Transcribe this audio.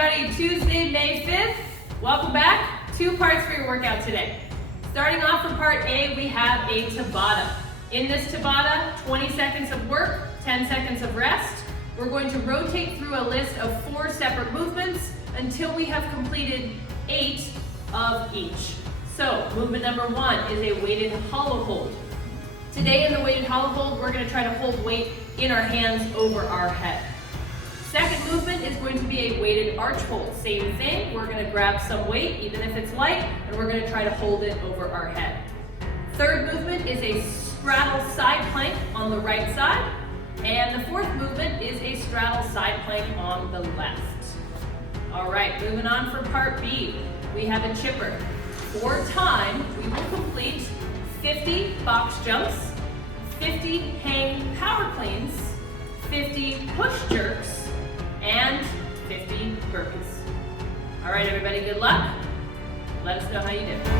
everybody, Tuesday, May 5th. Welcome back. 2 parts for your workout today. Starting off for part A, we have a Tabata. In this Tabata, 20 seconds of work, 10 seconds of rest. We're going to rotate through a list of 4 separate movements until we have completed 8 of each. So, movement number 1 is a weighted hollow hold. Today in the weighted hollow hold, we're going to try to hold weight in our hands over our head. Second movement is going to be a weighted arch hold. Same thing, we're going to grab some weight, even if it's light, and we're going to try to hold it over our head. Third movement is a straddle side plank on the right side. And the fourth movement is a straddle side plank on the left. All right, moving on for part B. We have a chipper. For time, we will complete 50 box jumps, 50 hang power cleans, 50 push jerks, and 50 burpees. All right, everybody, good luck. Let us know how you did.